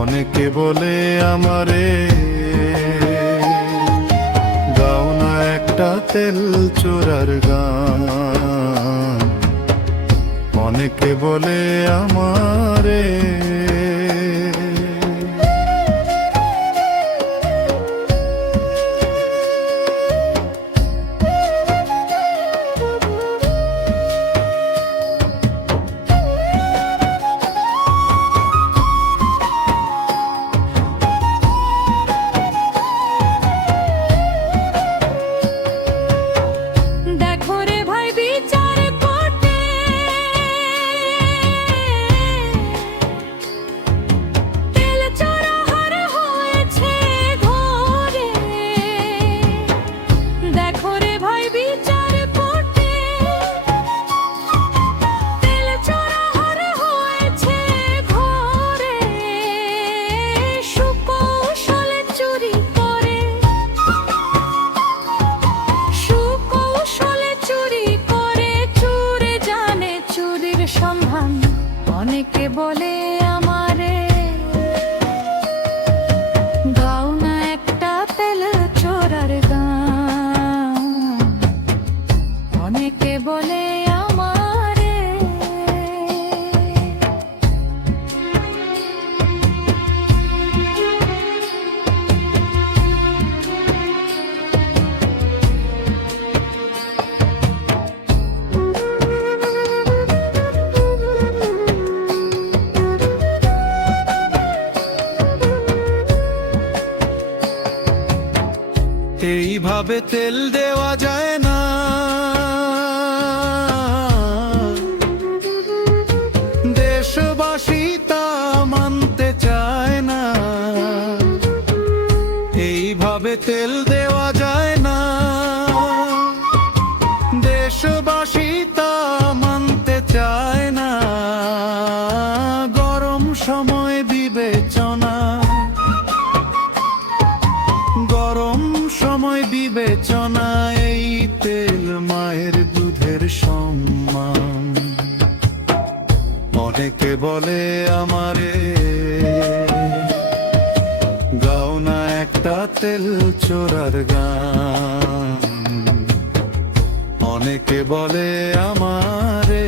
অনেকে বলে আমারে গাও না একটা তেল চোরার গান। অনেকে বলে আমারে অনেকে বলে আমারে গাও না একটা তেল চোরার গান। অনেকে বলে আমারে এইভাবে তেল দেওয়া যায় না, দেশবাসী তা মানতে চায় না। এইভাবে তেল দেওয়া যায় না, দেশবাসী তা মানতে চায় না। গরম সময় বিবেচনা, গরম সময় বিবেচনা, এই তেল মায়ের দুধের সম্মান। অনেকে বলে আমারে গাও না একটা তেল চোরার গান। অনেকে বলে আমারে